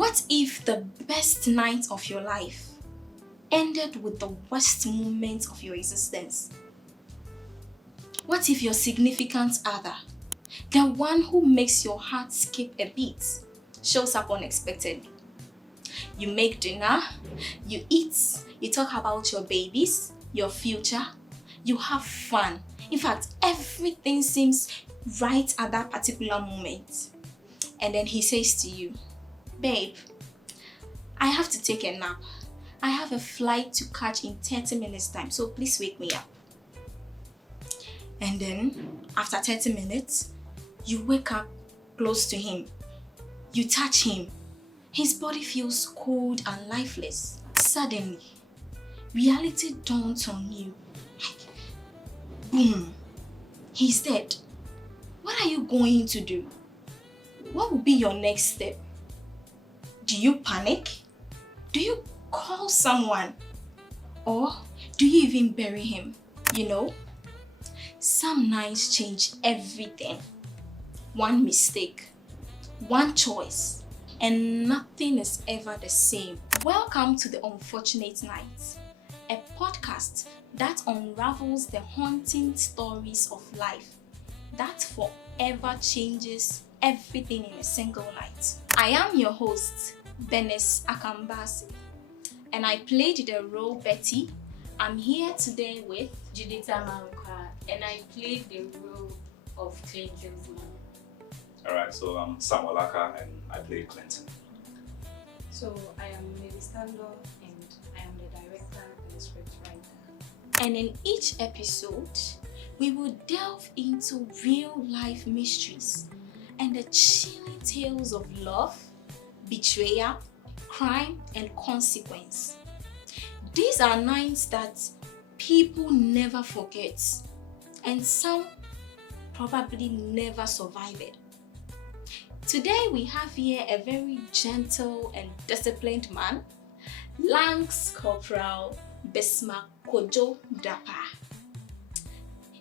What if the best night of your life ended with the worst moment of your existence? What if your significant other, the one who makes your heart skip a beat, shows up unexpectedly? You make dinner, you eat, you talk about your babies, your future, you have fun. In fact, everything seems right at that particular moment. And then he says to you, babe, I have to take a nap. I have a flight to catch in 30 minutes time, so please wake me up. And then, after 30 minutes, you wake up close to him. You touch him. His body feels cold and lifeless. Suddenly, reality dawns on you. Boom! He's dead. What are you going to do? What will be your next step? Do you panic? Do you call someone? Or do you even bury him? You know, some nights change everything. One mistake, one choice, and nothing is ever the same. Welcome to The Unfortunate Night, a podcast that unravels the haunting stories of life that forever changes everything in a single night. I am your host, Benes Akambasi, and I played the role Betty. I'm here today with Judita Mankwa, and I played the role of Clinton's mom. Alright, so I'm Samuel Aka and I played Clinton. So I am Mary Stando and I am the director and the script writer. And in each episode, we will delve into real life mysteries and the chilling tales of love, betrayal, crime, and consequence. These are nights that people never forget, and some probably never survive it. Today we have here a very gentle and disciplined man, Lance Corporal Bismarck Kojo Dapa.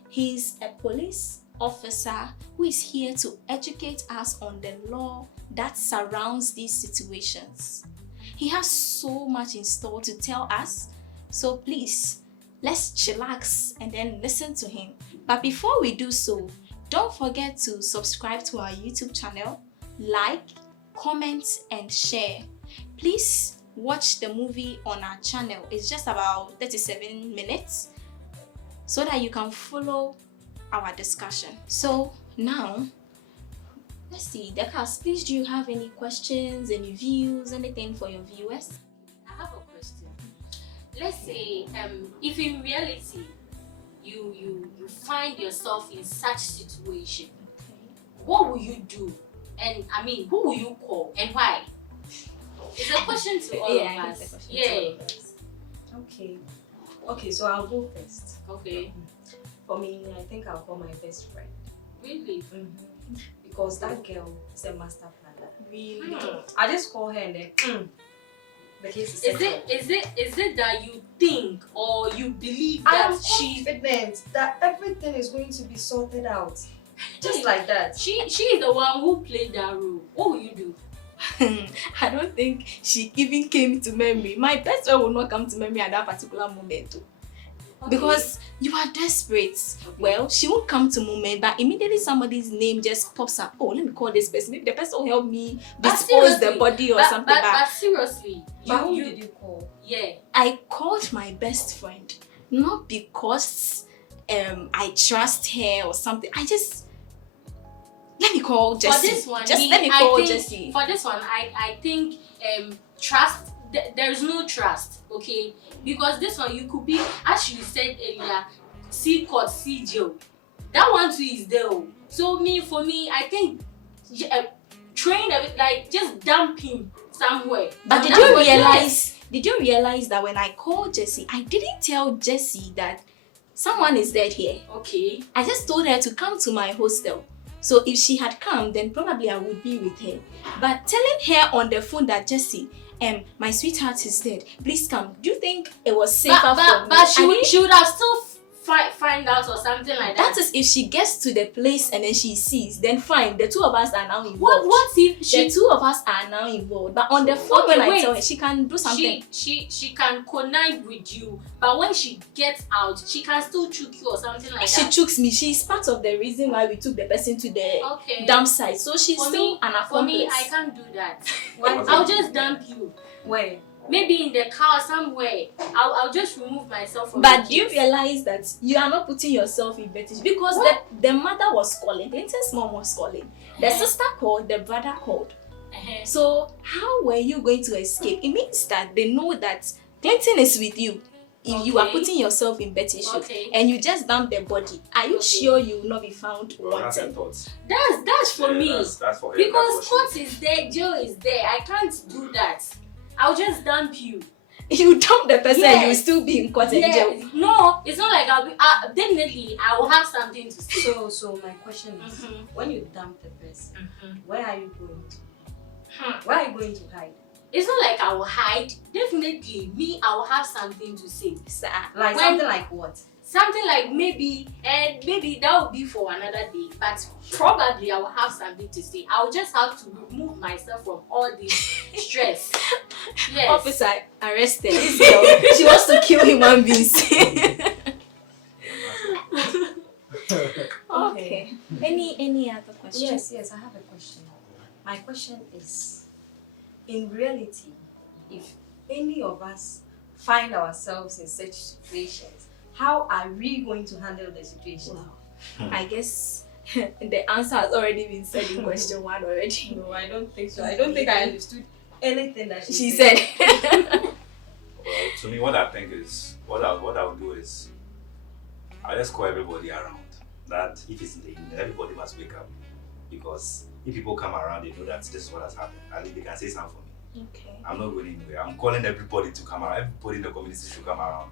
He's a police officer who is here to educate us on the law that surrounds these situations. He has so much in store to tell us, so please, let's chillax and then listen to him. But before we do so, don't forget to subscribe to our YouTube channel, like, comment, and share. Please watch the movie on our channel. It's just about 37 minutes so that you can follow our discussion. So now, let's see, Dekas, please, do you have any questions, any views, anything for your viewers? I have a question. Let's say, if in reality you find yourself in such situation, what will you do? And I mean, who will you call and why? It's a question to all of us. Yeah. Okay, so I'll go first. Okay. For me, I think I'll call my best friend. Really? Mm-hmm. Because that girl is a master planner. Really? I just call her and then the case is settled. Is it that you think or you believe I that am confident that everything is going to be sorted out. Just like that. She is the one who played that role. What will you do? I don't think she even came to memory. My best friend will not come to memory at that particular moment too. Okay. Because you are desperate. Okay. Well, she won't come to moment, but immediately somebody's name just pops up. Oh, let me call this person. Maybe the person will help me dispose the body or something. But seriously, Who did you call? Yeah. I called my best friend not because I trust her or something. Let me call Jessie. For this one, let me call Jessie. For this one, I think trust. There is no trust, okay? Because this one you could be, as you said earlier, see court, see jail. That one too is there. So for me, I think train like just dump him somewhere. But did you realize that when I called Jessie, I didn't tell Jessie that someone is dead here. Okay. I just told her to come to my hostel. So if she had come, then probably I would be with her. But telling her on the phone that Jessie, my sweetheart is dead, please come. Do you think it was safer for me? But she would have still find out or something like that. That is if she gets to the place and then she sees, then fine, the two of us are now involved. What if she The two of us are now involved. But on the phone, Okay, when I wait. tell her, she can do something. she can connive with you, but when she gets out, she can still choke you or something like She that. chokes me. She's part of the reason why we took the person to the Okay. dump site. So she's For still me, an for accomplice. me, I can't do that. Why? I'll just dump you. Where? Maybe in the car somewhere. I'll just remove myself from But the do you case. realize that you are not putting yourself in better because the mother was calling, the intense mom was calling, the sister called, the brother called. Uh-huh. So how were you going to escape? It means that they know that Clinton is with you. If you are Okay. putting yourself in better shape Okay. and you just dump the body, are you Okay. sure you will not be found Well, that's her wanted? thoughts. That's for Yeah, me. That's for her. Because That's what court is there, jail is there. I can't do that. I'll just dump you. If you dump the person, Yes. you will still be in court and jail. Yes. No, it's not like I'll be. Definitely, I will have something to say. So my question is, Mhm. when you dump the person, where are you going to? Hmm. Where are you going to hide? It's not like I will hide. Definitely, me, I will have something to say. Sir, Like When- something like what? Something like maybe that will be for another day. But probably I will have something to say. I will just have to remove myself from all this stress. Yes. officer arrested this girl. She wants to kill human beings. Okay. Any other questions? Yes, I have a question. My question is, in reality, if any of us find ourselves in such situations, how are we going to handle the situation? I guess the answer has already been said in question 1 already. No, I don't think so. I don't think I understood anything that She said. Well, to me, what I think is, what I would do is, I'll just call everybody around. That if it's in the evening, everybody must wake up. Because if people come around, they know that this is what has happened. At least they can say something for me. Okay. I'm not going anywhere. I'm calling everybody to come around. Everybody in the community should come around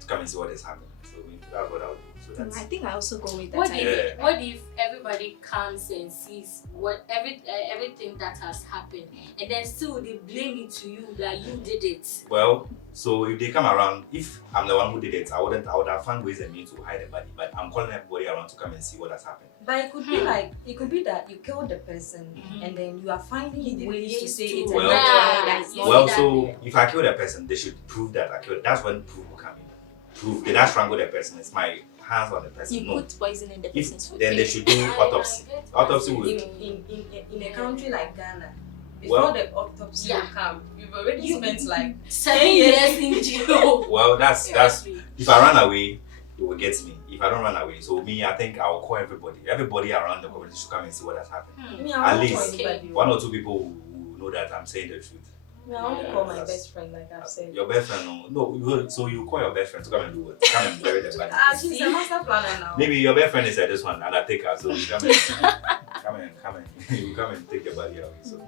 to come and see what is happening. So that's what I would do. So that's I think I also go with that What idea. if what if everybody comes and sees everything that has happened, and then still they blame it to you that you did it? well. So if they come around, if I'm the one who did it, I would have found ways and means to hide the body. But I'm calling everybody around to come and see what has happened. But it could be it could be that you killed the person and then you are finding ways to say it's Well- a murder. That's not Well, that so there. if I kill the person, they should prove that I killed. That's when proof will come in. Proof. Did I strangle the person? It's my hands on the person. You No. put poison in the If person's food. then they should do autopsy. Autopsy will. In a country like Ghana, Well- before the autopsy Yeah. will come, you've already spent like 7 years in jail. Well, that's Seriously. if I run away, it will get me. If I don't run away, so me, I think I'll call everybody. Everybody around the community should come and see what has happened. me, At I won't call least anybody. One or two people who know that I'm saying the truth. Me, I only call my Yes. best friend, like I've said. Your best friend, no. So you call your best friend to come and do what? Come and bury the body. She's a master planner now. Maybe your best friend is at this one, and I take her. So you come and you come and take the body away. So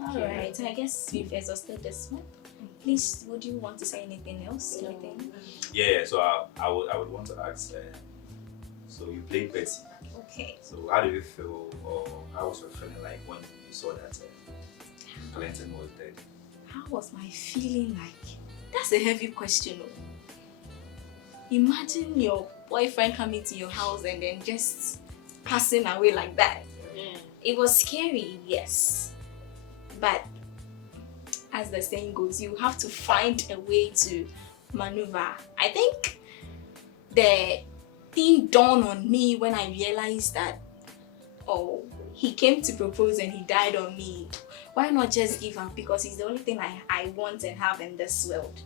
Alright, I guess we've exhausted this one. Please, would you want to say anything else? Anything? yeah. So I would want to ask. So you played Betty. Okay. So how do you feel, or how was your feeling like when you saw that Clinton was dead? How was my feeling like? That's a heavy question. Oh. Imagine your boyfriend coming to your house and then just passing away like that. Yeah. It was scary, yes. But as the saying goes, you have to find a way to maneuver. I think the thing dawned on me when I realized that, oh, he came to propose and he died on me. Why not just give up? Because he's the only thing I want and have in this world.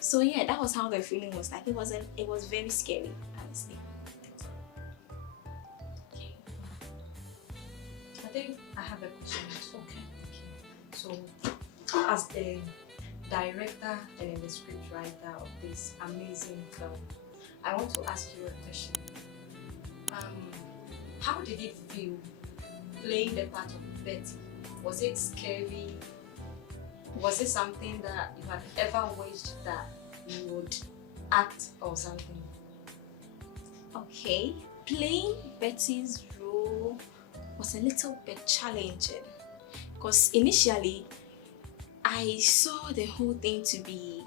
So yeah, that was how the feeling was like. It was very scary, honestly. I think I have a question. Okay. So, as the director and the scriptwriter of this amazing film, I want to ask you a question. How did it feel playing the part of Betty? Was it scary? Was it something that you had ever wished that you would act or something? Okay, playing Betty's role was a little bit challenging because initially I saw the whole thing to be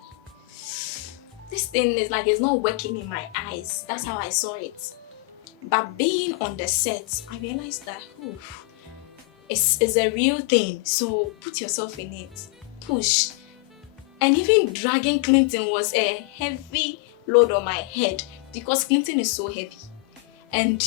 this thing is like it's not working in my eyes. That's how I saw it. But being on the set, I realized that it's a real thing. So put yourself in it. Push. And even dragging Clinton was a heavy load on my head because Clinton is so heavy. And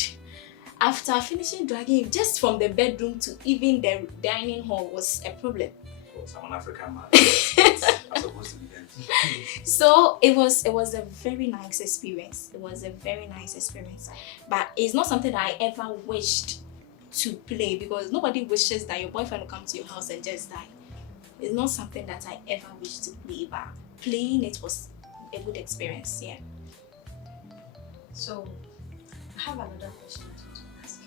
after finishing dragging him, just from the bedroom to even the dining hall was a problem. Because I'm an African man. I'm supposed to be there. So it was a very nice experience. It was a very nice experience. But it's not something that I ever wished to play because nobody wishes that your boyfriend will come to your house and just die. It's not something that I ever wished to play, but playing it was a good experience, yeah. So, I have another question to ask.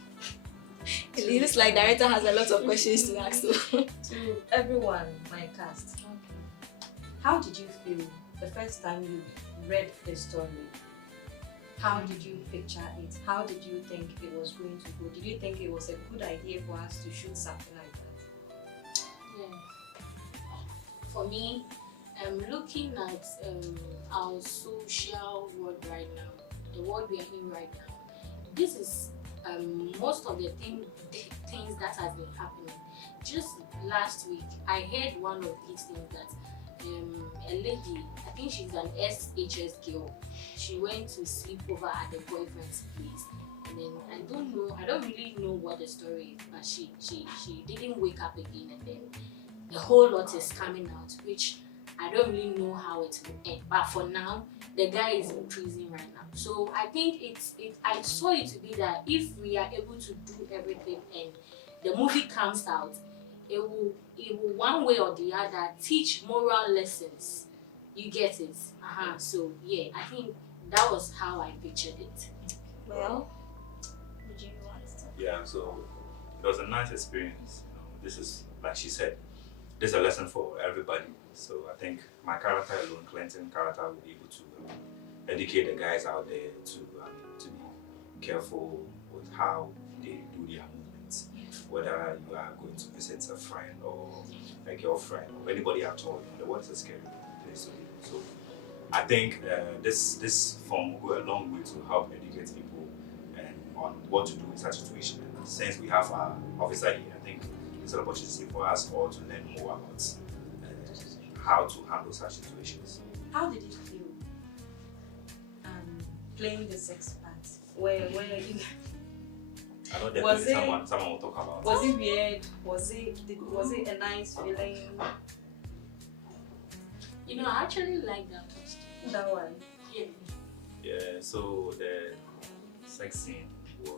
It looks like director has a lot of questions to ask. So. To everyone, my cast, how did you feel the first time you read the story? How did you picture it? How did you think it was going to go? Did you think it was a good idea for us to shoot something like that? Yeah. For me, looking at our social world right now, the world we are in right now, this is most of the things that has been happening. Just last week, I heard one of these things that a lady, I think she's an SHS girl, she went to sleep over at the boyfriend's place. And then I don't really know what the story is, but she didn't wake up again, and then a whole lot is coming out, which I don't really know how it will end. But for now, the guy is in prison right now. So I think I saw it to be that if we are able to do everything and the movie comes out, it will one way or the other teach moral lessons. You get it? So yeah, I think that was how I pictured it. Well, would you want to? Yeah, so it was a nice experience. This is, like she said, this is a lesson for everybody. So I think my character alone, Clinton character, will be able to educate the guys out there to be careful with how they do their movements. Whether you are going to visit a friend or a girlfriend or anybody at all, the world is a scary place to be. So I think this form will go a long way to help educate people and on what to do in such situation. And since we have our officer here, I think it's an opportunity for us all to learn more about how to handle such situations. How did it feel playing the sex part? Where you I know was definitely someone will talk about was it weird? Was it a nice feeling? I actually like that question. That one. Yeah. Yeah, so the sex scene was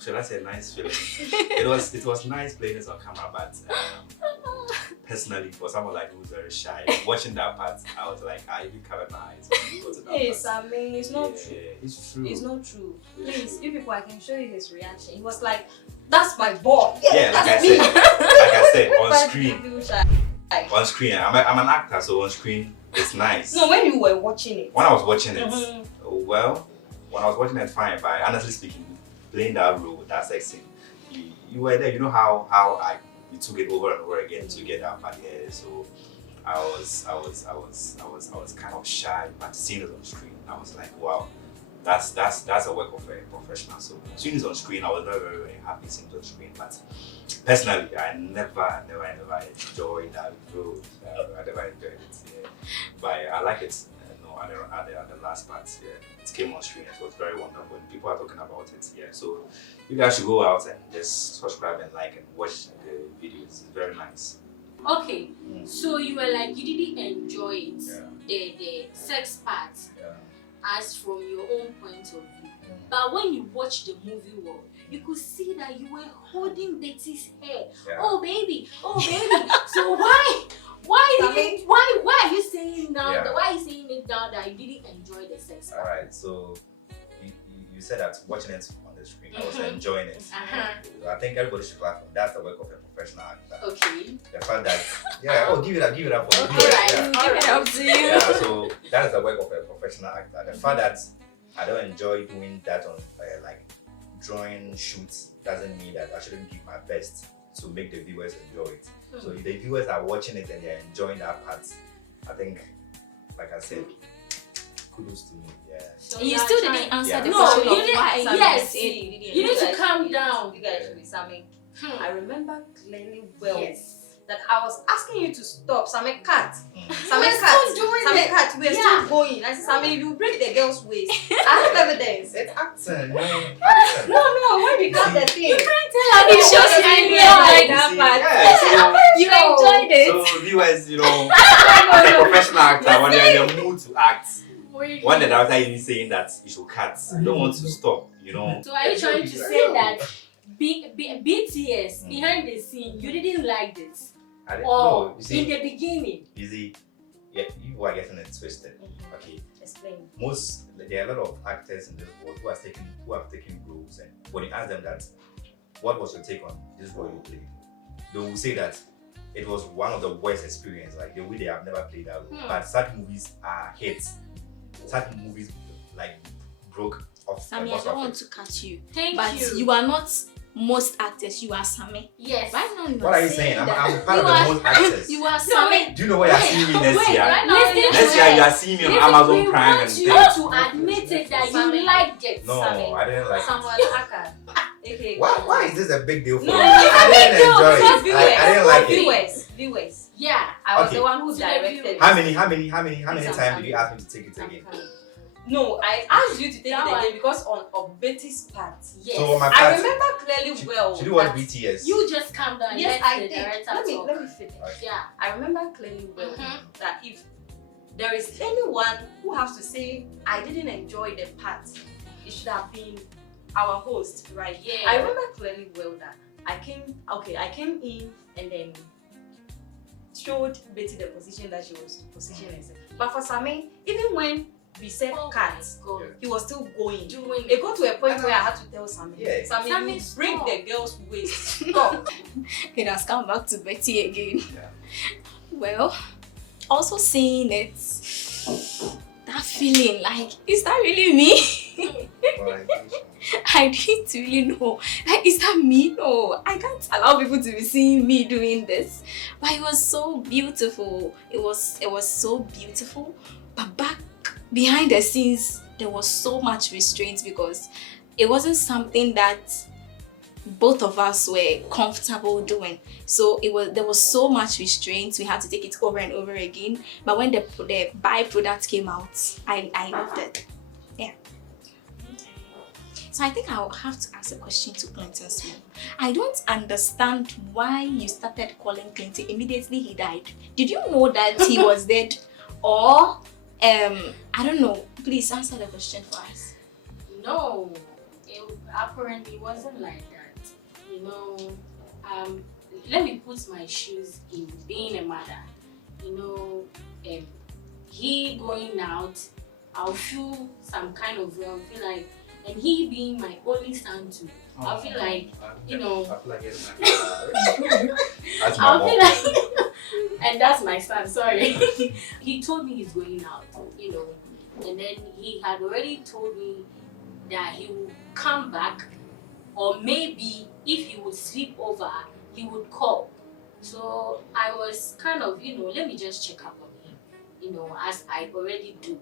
should I say nice feeling? it was nice playing this on camera, but personally, for someone like who's very shy, watching that part, I was like, I even covered my eyes when you go to that Yes, part. I mean, it's not Yeah, true. it's true. It's not true. It's Please, true. you people, I can show you his reaction. He was like, "That's my boy." Yeah, like that's I said, on But screen. you feel shy. On screen, I'm an actor, so on screen, it's nice. No, when you were watching it. When I was watching it, Mhm. well, when I was watching it, fine. But honestly speaking, playing that role with that sex scene, you were there. You know how we took it over and over again to get that part here. So I was kind of shy, but seeing it on screen, I was like, wow, that's a work of a professional. So seeing it on screen, I was very, very, very happy seeing it on screen. But personally, I never enjoyed that role. I never enjoyed it. Yeah. But I like it. At the last part, yeah, it came on screen. It was very wonderful, and people are talking about it. Yeah, so you guys should go out and just subscribe and like and watch the videos. It's very nice. Okay, so you were like you didn't enjoy it, Yeah. the sex part, Yeah. as from your own point of view. But when you watch the movie world, you could see that you were holding Betty's hair. Yeah. Oh baby. So why are you saying now? Yeah. Why are you saying it now that you didn't enjoy the sex All part? right. So you said that watching it on the screen, I was Mhm. enjoying it. I think everybody should clap. That's the work of a professional actor. Okay. The fact that give it up for me. Okay, Give it up, right. yeah. Give it up to you. Yeah, so that is the work of a professional actor. The fact that I don't enjoy doing that on like drawing shoots doesn't mean that I shouldn't give my best to make the viewers enjoy it. So if the viewers are watching it and they're enjoying that part, I think, like I said, kudos to me. Yeah. So You are still trying- didn't answer Yeah. the No, question you of didn't- why yes, you you need to calm down. You guys should be Sammy. Hmm. I remember clearly well Yes. that I was asking you to stop. Sammy cut. Mm. Sammy We're cut. still doing Sammy it. cut. We're Yeah. still going. I said, Sammy, you break the girl's waist. I have evidence. It's acting, man. Acting. No, when we cut the thing. And it shows you I really know, like You that see, part. yeah, You enjoyed it. so viewers, you know, as a professional actor, when they're in the mood to act, Wait. when the director is saying that you should cut, you don't want to stop, you know. So are you trying to say that BTS behind the scene, you didn't like this? I didn't Or know. You in see, the beginning? yeah, you are getting it twisted. Okay, Explain. there are a lot of actors in this world who have taken roles, and when you ask them that, what was your take on this role you played, they will say that it was one of the worst experiences, like the way they have never played that role. But such movies are hits. Such movies like broke off. Sammy, I most don't of want it. to cut you. Thank But you. you are not most actors, you are Sammy. Yes. Right now, What are you saying? I'm that part of you the are- most actors. You are No, Sammy. Do you know where you're seeing me next year? right now, Listen Next to year it. you are seeing me on Listen, Amazon we Prime want and you things. to admit it that Sammy. you liked it. No, Sammy. I didn't like it. Someone Aka. Okay. Why is this a big deal for No, you? it's I a big didn't deal enjoy because it. I didn't like it. Viewers. Yeah. I was Okay. the one who To the directed. viewers. How many It's times did you Sammy. ask me to take it again? No, I asked you to take That it one. again because on Betty's part. Yes. So my I part, remember clearly well. should you watch that- BTS? You just calm down. Yes, let I the did. director Let talk. me finish. Yeah. I remember clearly well Mhm. that if there is anyone who has to say I didn't enjoy the part, it should have been our host, right? Yeah. I remember clearly well that I came in and then showed Betty the position that she was positioning herself. But for Sammy, even when we said Oh cut, my God. he was still going. Doing It got to a point where I had to tell Sammy, Yeah. Sammy, Sammy, you break stop. the girl's waist. Stop. It has come back to Betty again. Yeah. Well, also saying it, that feeling like, is that really me? I didn't really know. Like, is that me? No, I can't allow people to be seeing me doing this. But it was so beautiful. It was so beautiful. But back behind the scenes, there was so much restraint because it wasn't something that both of us were comfortable doing. So there was so much restraint. We had to take it over and over again. But when the byproduct came out, I loved it. Yeah. So I think I'll have to ask a question to Clinton Smith. I don't understand why you started calling Clinton immediately he died. Did you know that he was dead? Or I don't know. Please answer the question for us. No, it apparently wasn't like that. You know, let me put my shoes in being a mother. You know, he going out, I'll feel some kind of way. I'll feel like, and he being my only son too. I'll feel like, you know, I feel like it's my That's my I'll mom. feel like, and that's my son, sorry. He told me he's going out, you know, and then he had already told me that he would come back, or maybe if he would sleep over, he would call. So I was kind of, you know, let me just check up on him, you know, as I already do.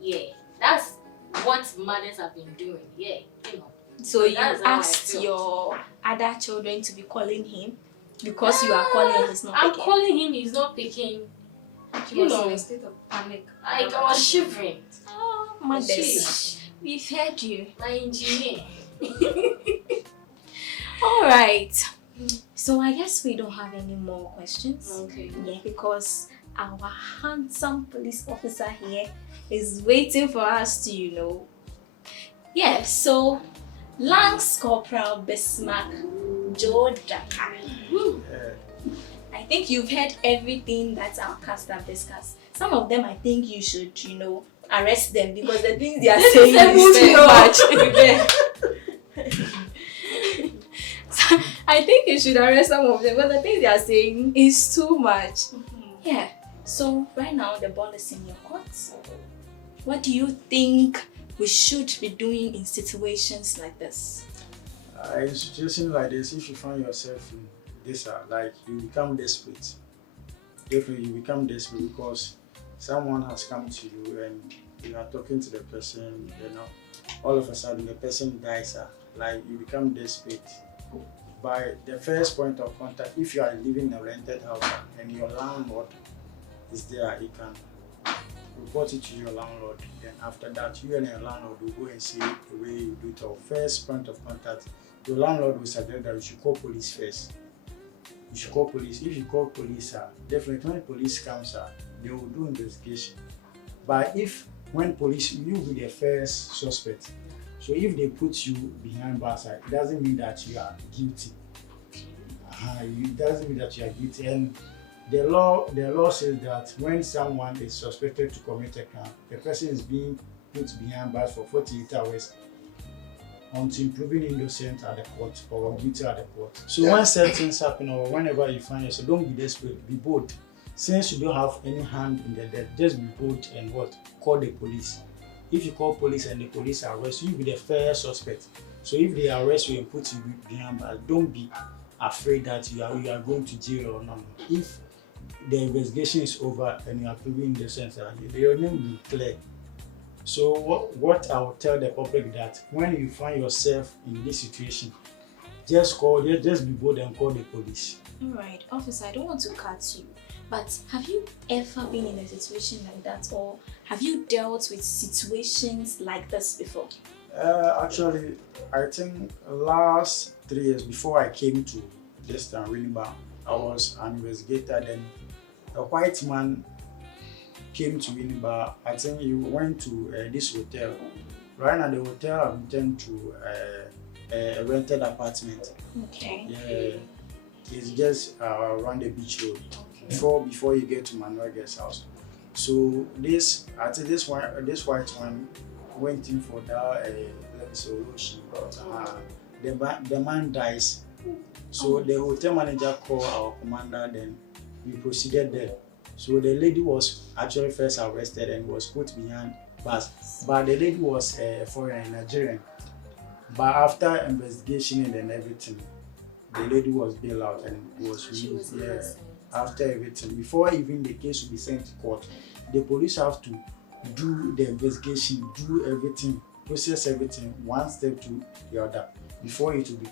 Yeah, that's what mothers have been doing, yeah, you know. So you that's how I asked felt. your other children to be calling him because you are calling he's not I'm picking. calling him, he's not picking. She You was know, in a state of panic. I was shivering. Oh, mothers, Sheesh. we've heard you. My engineer. All right. So I guess we don't have any more questions. Okay. Yeah, because our handsome police officer here is waiting for us to, you know. Yeah, so Lance Corporal Bismarck Joe Daka. I think you've heard everything that our cast have discussed. Some of them I think you should, you know, arrest them because the things they are saying is too much. So, I think you should arrest some of them, but the things they are saying is too much. Yeah. So right now the ball is in your court. What do you think we should be doing in situations like this? In situations like this, if you find yourself in this like you become desperate. Definitely, you become desperate because someone has come to you and you are talking to the person. All of a sudden the person dies. Like you become desperate. By the first point of contact, if you are living in a rented house and your landlord is there, you can report it to your landlord. Then after that, you and your landlord will go and see the way you do it. Or first point of contact, your landlord will suggest that you should call police first. You should call police. If you call police, definitely when police comes, they will do investigation. But if when police, you will be the first suspect. So if they put you behind bars, it doesn't mean that you are guilty. It doesn't mean that you are guilty. And the law says that when someone is suspected to commit a crime, the person is being put behind bars for 48 hours until proven innocent at the court or guilty at the court. So when certain things happen or whenever you find yourself, don't be desperate, be bold. Since you don't have any hand in the death, just be bold and call the police. If you call police and the police arrest you, you'll be the first suspect. So if they arrest you and put you behind bars, don't be afraid that you are going to jail or not. If the investigation is over and you are proven innocent, your name will be clear. So what I will tell the public that when you find yourself in this situation, just be bold and call the police. Alright, officer, I don't want to cut you, but have you ever been in a situation like that, or have you dealt with situations like this before? Actually, I think last 3 years before I came to this town, Winneba, I was an investigator. Then a white man came to Winneba. I think he went to this hotel. Right now, the hotel I've been to a rented apartment. Okay. Yeah, it's just around the beach road. Okay. Before you get to Manuel's house. So this white one went in for that let me say Oloshi. The man dies. So the hotel manager called our commander, then we proceeded there. So the lady was actually first arrested and was put behind bars. But the lady was a foreigner, Nigerian. But after investigation and everything, the lady was bailed out and was released. Yeah, after everything, before even the case will be sent to court, the police have to do the investigation, do everything, process everything, one step to the other, before it will be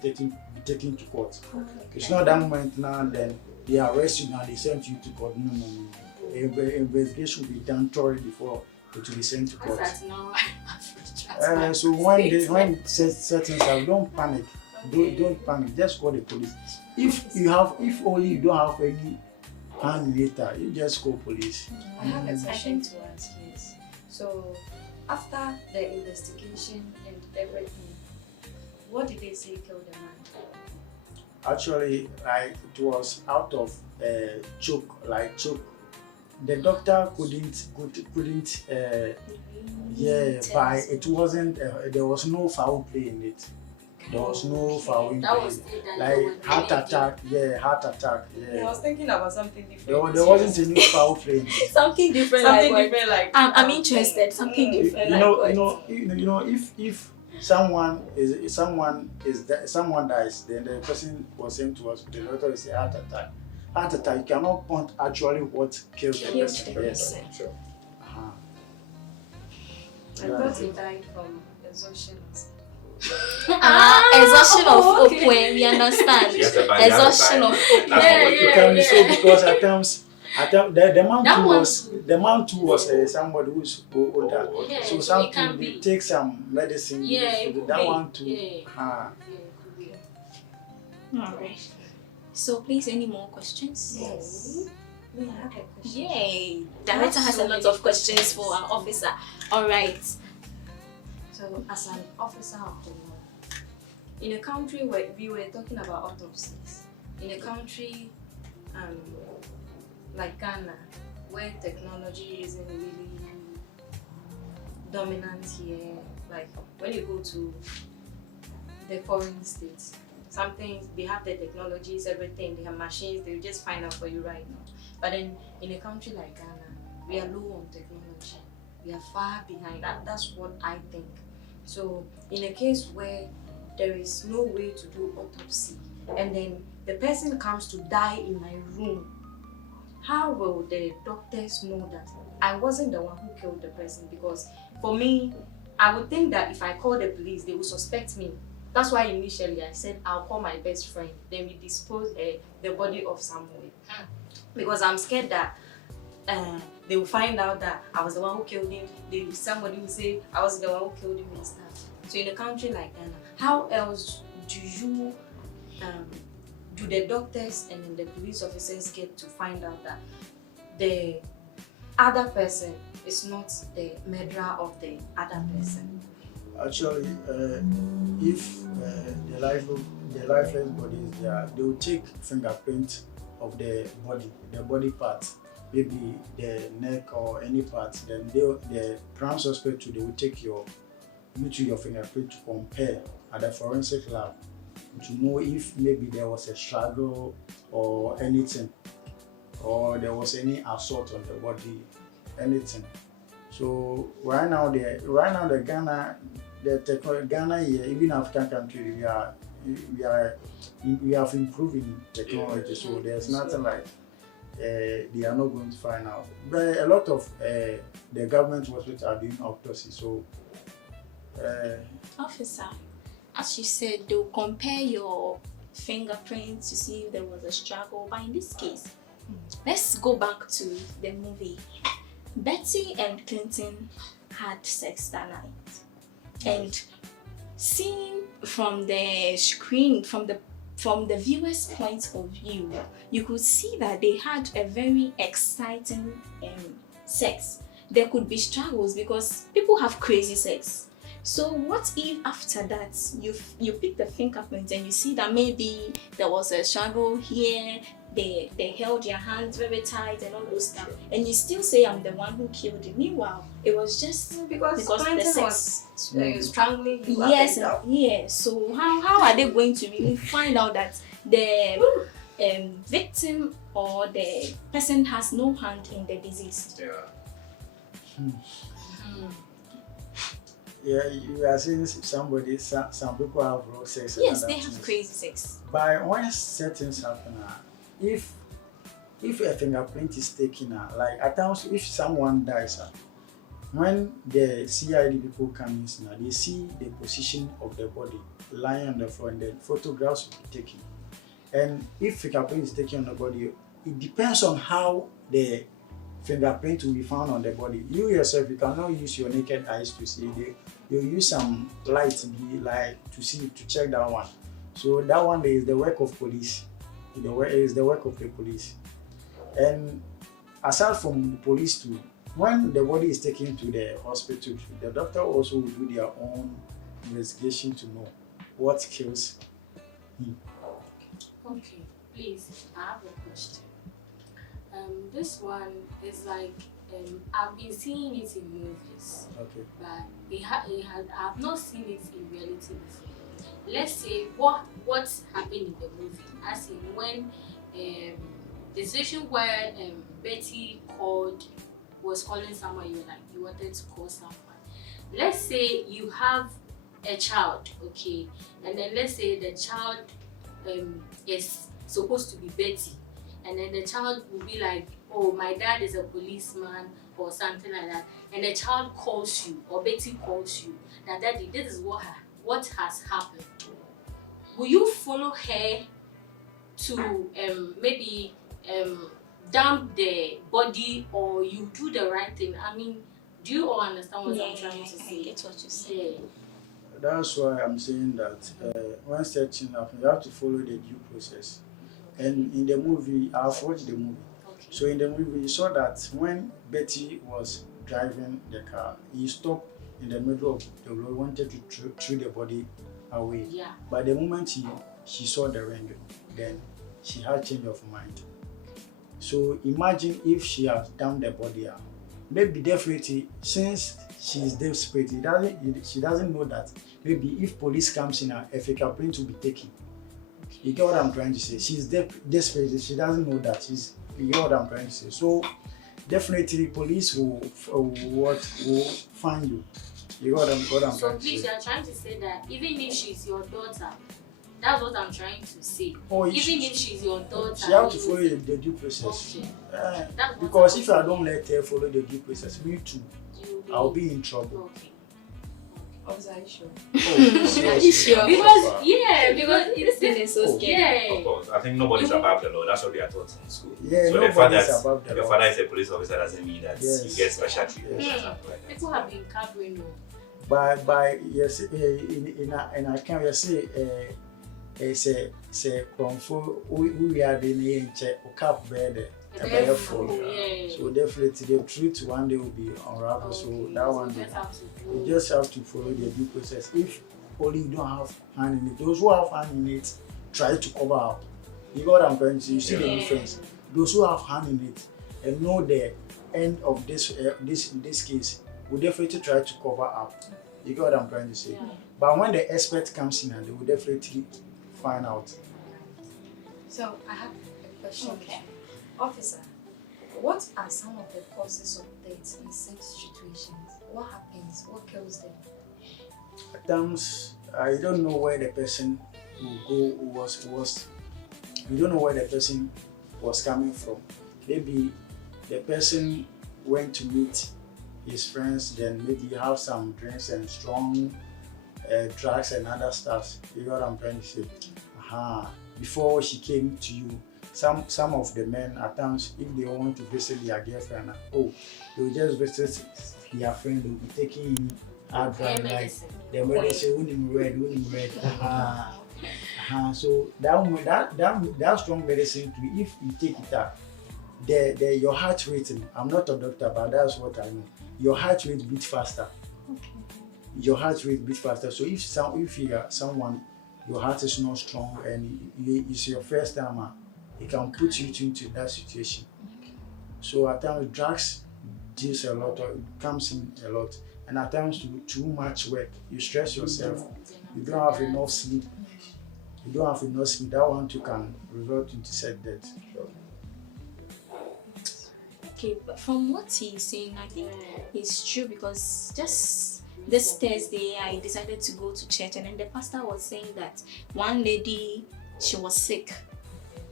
taken to court. Okay. It's not that moment now, then they arrest you now, they send you to court. No. The investigation will be done thoroughly before it will be sent to court. So when certain stuff, don't panic. Don't panic. Just call the police. If only you don't have any hand later, you just call police. I have a question to ask you. So after the investigation and everything, what did they say killed the man? Actually, it was out of choke. The doctor couldn't but it wasn't. There was no foul play in it. There was no foul play. Like heart attack. Yeah. I was thinking about something different. There wasn't any foul play in it. Something different. I'm interested. Something different. If someone dies, then the person was sent to hospital. The doctor will say heart attack. Heart attack. You cannot point actually what killed the person. Yes. Sure. I thought he died from exhaustion. Exhaustion of hope, when we understand. Yes, Exhaustion of hope. It can be so because at times the man too was somebody who's older. Yeah, so it can something be. take some medicine. Yeah, so it could that be. one too. Yeah. It could be. Alright. So please, any more questions? Yes. Me, I have a question. Yay! Director has a lot of questions for our officer. Alright. So, as an officer of the law, in a country where we were talking about autopsies, in a country like Ghana, where technology isn't really dominant here, like when you go to the foreign states, something they have the technologies, everything, they have machines, they'll just find out for you right now. But then in a country like Ghana, we are low on technology. We are far behind. That's what I think. So in a case where there is no way to do autopsy, and then the person comes to die in my room, how will the doctors know that I wasn't the one who killed the person? Because for me, I would think that if I call the police, they will suspect me. That's why initially I said I'll call my best friend, then we dispose the body of Samuel. Because I'm scared that they will find out that I was the one who killed him. Somebody will say I was the one who killed him and stuff. So in a country like Ghana, how else do the doctors and then the police officers get to find out that the other person is not the murderer of the other person? Actually, if the lifeless body is there, they will take fingerprint of the body part, maybe the neck or any part. Then the prime suspect they will take your fingerprint to compare at the forensic lab to know if maybe there was a struggle or anything, or there was any assault on the body, anything. So right now the Ghana here, even African country, we have improved in technology. So there's nothing like they are not going to find out. But a lot of the government hospitals are doing autopsy. So Officer, as you said, they'll compare your fingerprints to see if there was a struggle. But in this case, let's go back to the movie. Betty and Clinton had sex that night, and seeing from the screen, from the viewer's point of view, you could see that they had a very exciting sex. There could be struggles because people have crazy sex. So what if after that you pick the fingerprint and you see that maybe there was a struggle here, they held your hands very tight and all those stuff, and you still say I'm the one who killed it. Meanwhile, it was just because Clinton the sex was strangling you. Yes, yes. So how are they going to really find out that the victim or the person has no hand in the disease? Yeah. yeah, you are saying some people have raw sex. Yes, and they other have things. crazy sex. But when certain things happen, if a fingerprint is taken, like at times if someone dies, when the CID people come in, they see the position of the body lying on the floor, and then photographs will be taken. And if fingerprint is taken on the body, it depends on how the fingerprint will be found on the body. You yourself, you cannot use your naked eyes to see. You use some light to see, to check that one. So that one is the work of police. It is the work of the police. And aside from the police too, when the body is taken to the hospital, the doctor also will do their own investigation to know what kills him. Okay, please, I have a question. This one is like I've been seeing it in movies, Okay. but I've not seen it in reality before. Let's say what happened in the movie, as in when the situation where Betty was calling someone, you wanted to call someone. Let's say you have a child, okay, and then let's say the child is supposed to be Betty, and then the child will be like, oh, my dad is a policeman or something like that, and the child calls you or Betty calls you that daddy, this is what has happened. Will you follow her to maybe dump the body, or you do the right thing? I mean, do you all understand what I'm trying to say? I get what you say. Yeah. That's why I'm saying that when searching happens, you have to follow the due process. And in the movie, I've watched the movie. Okay. So in the movie, you saw that when Betty was driving the car, he stopped in the middle of the road, wanted to throw the body away. Yeah. But the moment she saw the ring, then she had change of mind. So imagine if she has dumped the body out. Maybe definitely, since she's desperate, she doesn't know that maybe if police comes in, a fingerprint will be taken. You get what I'm trying to say? She's desperate. She doesn't know that. You get what I'm trying to say? So definitely, police will find you. You got what I'm So trying to please, say? you're trying to say that even if she's your daughter, That's what I'm trying to say. Oh, Even if she's your daughter, she have to you- follow the due process. Okay. Eh, That's what because I'm if I saying. don't let her follow the due process, me too, You'll I'll be in trouble. Okay. Officer, are you sure? Oh, seriously, sure? I'm Because so far. because This thing is so Oh. scary. yeah. Of course, I think nobody's above the law. That's what we are taught in school. Yeah, So the fact nobody is that above the your law. father is a police officer doesn't mean that Yes. you get special treatment Yes. or something like that. People have been covering up. By yes, in a can you say say confo we are the name check cap bed Therefore, full. yeah. So definitely the truth one day will be unraveled. So Okay, that so one you day just have to you go. just have to follow the due process. If only you don't have hand in it, those who have hand in it try to cover up. You got what I'm trying to say? You see the Yeah. difference. Those who have hand in it and know the end of this in this case will definitely try to cover up. You got what I'm trying to say? Yeah. But when the expert comes in, and they will definitely find out. So I have a question. Okay. Officer, what are some of the causes of death in such situations? What happens? What kills them? At times, I don't know where the person will go was. You don't know where the person was coming from. Maybe the person went to meet his friends, then maybe have some drinks and strong drugs and other stuff. You know what I'm trying to say? Before she came to you, some of the men at times, if they want to visit their girlfriend, they'll just visit their friend. They'll be taking hard drugs like medicine. the medicine, unim red. So that strong medicine too, if you take it up, your heart rate, I'm not a doctor, but that's what I know. Your heart rate beats faster. Okay. Your heart rate beats faster. So if you are someone, your heart is not strong and it's your first time, it can put you into that situation. So at times drugs deals a lot, or it comes in a lot, and at times too much work, you stress yourself. You don't have enough sleep. That one too can result into sudden death. Okay, but from what he's saying, I think it's true because just this Thursday I decided to go to church, and then the pastor was saying that one lady, she was sick.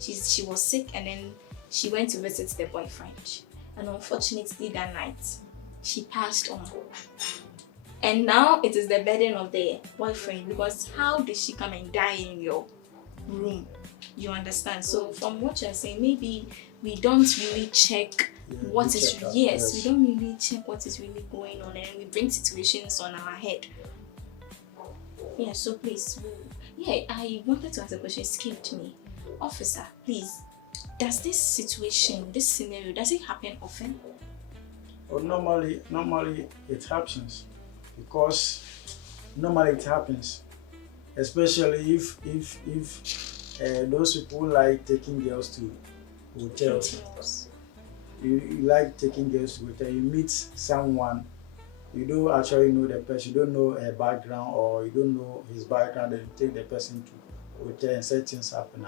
She was sick, and then she went to visit the boyfriend, and unfortunately that night she passed on. And now it is the burden of the boyfriend, because how did she come and die in your room? You understand? So from what you're saying, maybe we don't really check what we is check out, yes, yes. we don't really check what is really going on, and we bring situations on our head. Yeah, so please, I wanted to ask a question, escaped me. Officer, please, does this situation, this scenario, does it happen often? Well, normally it happens, because normally it happens, especially if those people like taking girls to hotels. You like taking girls to hotel. You meet someone, you don't actually know the person, you don't know her background, or you don't know his background, then you take the person to hotel and certain things happen.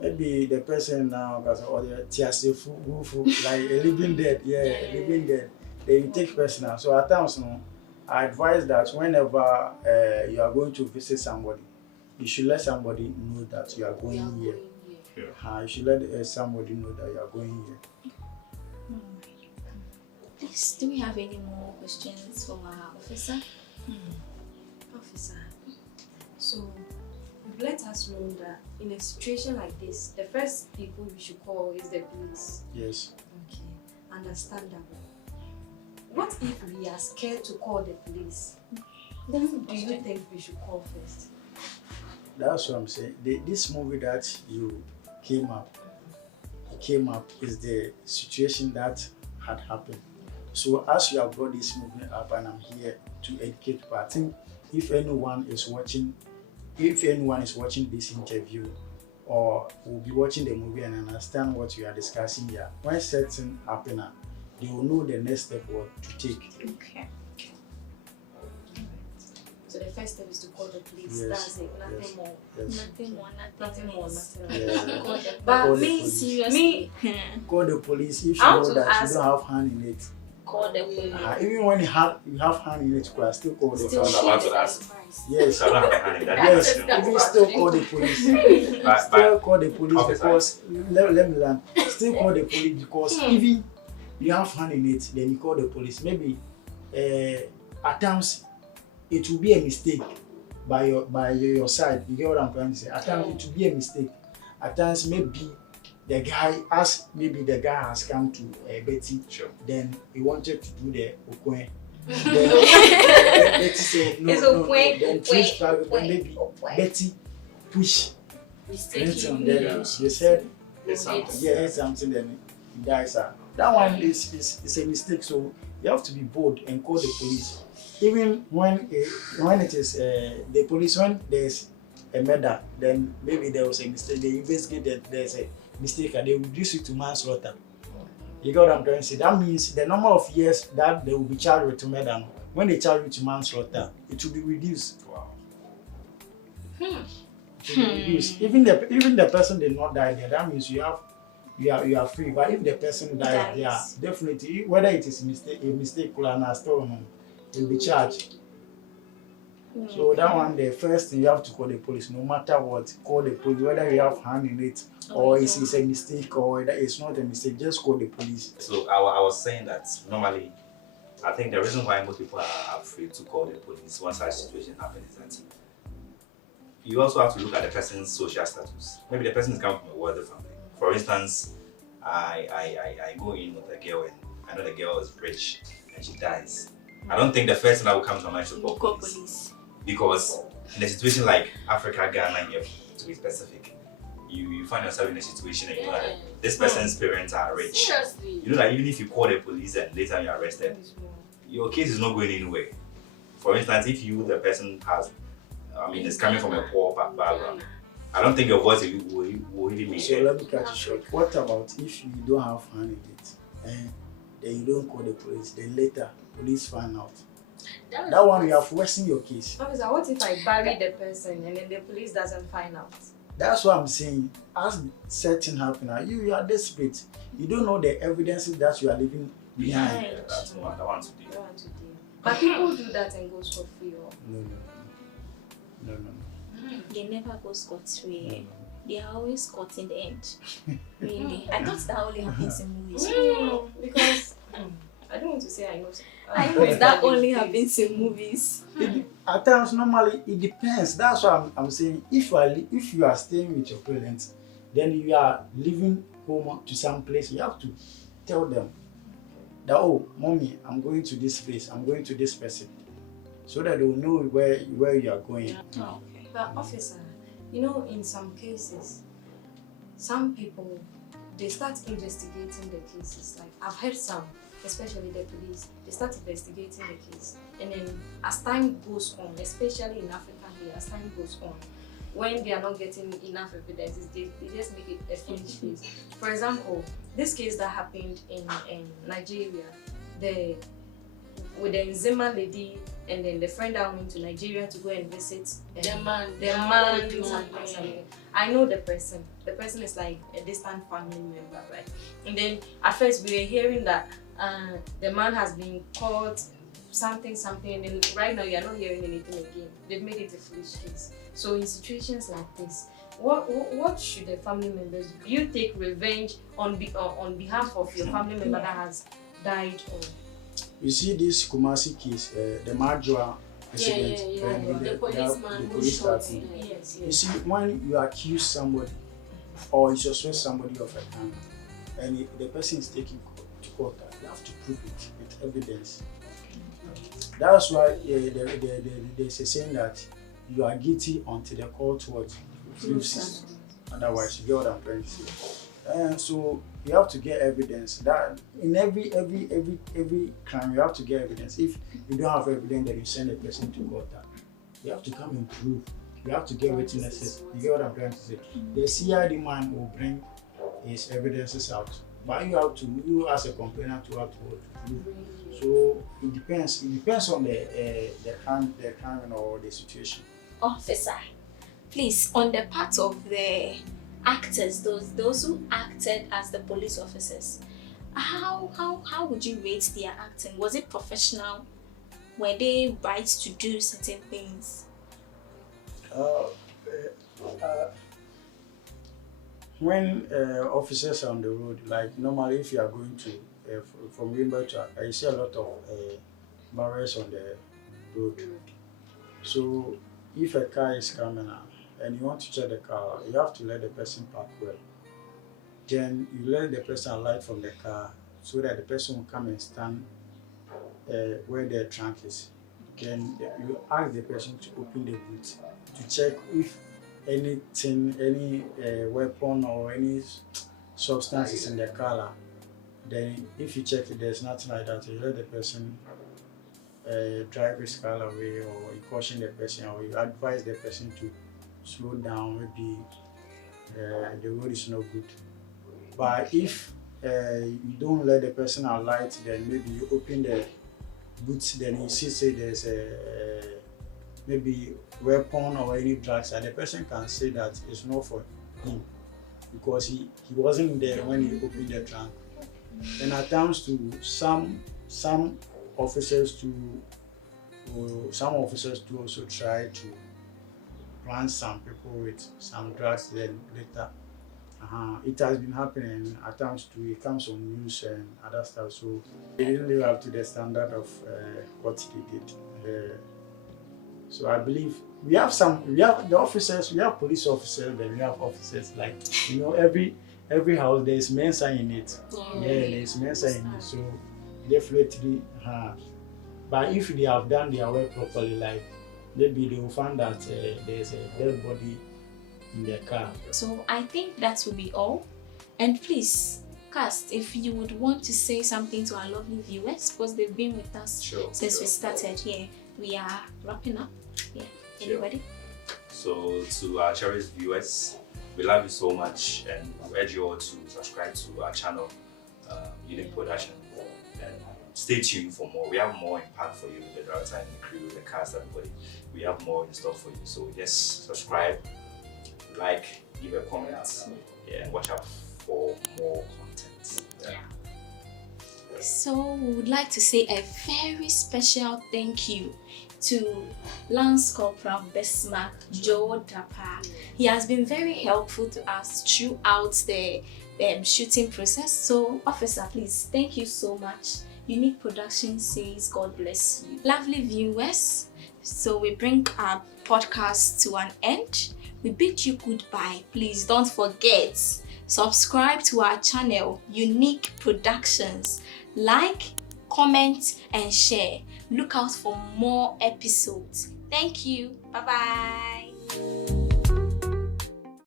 Maybe the person now, or the tiasefu, like a living dead, living dead. Then you take personal. So at times, I advise that whenever you are going to visit somebody, you should let somebody know that you are going here. You should let somebody know that you are going here. Please, do we have any more questions for our officer? Officer, so you've let us know that in a situation like this, the first people we should call is the police. Yes. Okay, understandable. What if we are scared to call the police? Who do you think we should call first? That's what I'm saying. This movie that you came up is the situation that had happened. So as you have brought this movie up, and I'm here to educate people, I think if anyone is watching this interview, or will be watching the movie and understand what we are discussing here, when certain happen, they will know the next step what to take. Okay. So the first step is to call the police. Yes, That's it. Nothing yes. more. Yes. Nothing more. Nothing Yeah. less. Call But the me, police. Seriously. me, Call the police if you I want know to that ask- you don't have hand in it. call the police. Even when you have hand in it, you still call the Still police. I'm about shit to ask. Yes. I don't have a hand in that. Yes, direction. even still call the police. Still call the police because let me learn. Still call the police because even you have hand in it, then you call the police. Maybe at times it will be a mistake by your side. You get what I'm trying to say? At times it will be a mistake. At times maybe the guy has come to Betty. Sure. Then he wanted to do the okwe. Then Betty said no. Then twist back. Then maybe Betty push. Mistakenly. Then they said There's something. it's something. Then he dies. That one is a mistake. So you have to be bold and call the police. Even when it is the police, when there's a murder, then maybe there was a mistake. They investigate that there's a mistake and they reduce it to manslaughter. You got what I'm trying to say? That means the number of years that they will be charged with murder, when they charge you to manslaughter, it will be reduced. Wow. It will be reduced. Even the person did not die there, that means you are free. But if the person dies there, definitely, whether it is a mistake or not, still you'll be charged. So that one, the first thing you have to call the police, no matter what, call the police, whether you have hand in it or it's a mistake or that it's not a mistake, just call the police. So I was saying that normally, I think the reason why most people are afraid to call the police once such situation happens is that you also have to look at the person's social status. Maybe the person is coming from a wealthy family. For instance, I go in with a girl and I know the girl is rich and she dies. I don't think the first thing that will come to my mind is to call police. Because in a situation like Africa, Ghana, here, to be specific, you find yourself in a situation and you know that this person's parents are rich. Seriously. You know that even if you call the police and later you're arrested, your case is not going anywhere. For instance, if the person is coming from a poor background, I don't think your voice will really make So let me cut it short. What about if you don't have hand in it and then you don't call the police, then later police find out? That one you have worsened your case. Officer, what if I bury the person and then the police doesn't find out? That's what I'm saying. As certain happen, you are desperate. You don't know the evidences that you are leaving behind. Yeah, that's the one to do. Don't want to deal. But people do that and go scot free. No. They never go scot-free. They are always caught in the end. Really. I thought that only happens in movies. No, because I don't want to say I know. I know that only happens in movies. At times, normally, it depends. That's why I'm saying, if you are staying with your parents, then you are leaving home to some place, you have to tell them that, oh, mommy, I'm going to this place, I'm going to this person, so that they will know where you are going. Oh, okay. But officer, you know, in some cases, some people, they start investigating the cases. Like, I've heard some, especially the police, they start investigating the case. And then as time goes on, especially in Africa here, as time goes on, when they are not getting enough evidence, they just make it a finished case. For example, this case that happened in Nigeria, with the Nzema lady and then the friend that went to Nigeria to go and visit The man. something. I know the person. The person is like a distant family member, right? And then at first we were hearing that the man has been caught something, and then right now you are not hearing anything again. They've made it a foolish case. So in situations like this, what should the family members do? Do you take revenge on behalf of your family member that has died? Or You see this Kumasi case, the Majua incident, The policeman who police shot started. him. yes. You see, when you accuse somebody or you suspect somebody of a crime, and the person is taken to court, you have to prove it with evidence. That's why there's a saying that you are guilty until the court proves it. Otherwise, you get what I'm trying to say. And so you have to get evidence. That in every crime, you have to get evidence. If you don't have evidence, then you send a person to court. You have to come and prove. You have to get witnesses. You get what I'm trying to say? The CID man will bring his evidences out, but you as a complainant, you have to prove. So it depends. It depends on the crime or the situation. Officer, please, on the part of the actors, those who acted as the police officers, How would you rate their acting? Was it professional? Were they right to do certain things? Uh, uh, when officers are on the road, like normally if you are going to from Rimba to Accra, you see a lot of barriers on the road. So if a car is coming out and you want to check the car, you have to let the person park well. Then you let the person alight from the car so that the person will come and stand where their trunk is. Then you ask the person to open the boot to check if anything, any weapon or any substance is in the car. Then if you check it, there's nothing like that, you let the person drive his car away, or you caution the person, or you advise the person to slow down, maybe the road is not good. But if you don't let the person alight, then maybe you open the boots, then you see say there's a maybe weapon or any drugs, and the person can say that it's not for him because he wasn't there when he opened the trunk. And at times to some officers do also try to plant some people with some drugs, then later it has been happening at times too. It comes on news and other stuff, so they didn't live up to the standard of what they did. So I believe we have the officers, we have police officers, then we have officers like every house there's Mensa in it. Yeah, there's Mensa in it. So definitely, but if they have done their work properly, like maybe they will find that there's a dead body in their car. So I think that will be all. And please, Cast, if you would want to say something to our lovely viewers, because they've been with us since we started here. We are wrapping up. Yeah. Anybody? So to our cherished viewers, we love you so much, and we urge you all to subscribe to our channel, Unique Production, and stay tuned for more. We have more impact for you, the director and the crew, the cast, everybody. We have more in store for you. So just subscribe, like, give a comment, and watch out for more content. So we would like to say a very special thank you to Lance Corporal Besmark Joe Dapa. He has been very helpful to us throughout the shooting process. So officer, please, thank you so much. Unique Production says God bless you. Lovely viewers, so we bring our podcast to an end. We bid you goodbye. Please don't forget, subscribe to our channel, Unique Productions. Like, comment, and share. Look out for more episodes. Thank you. Bye-bye.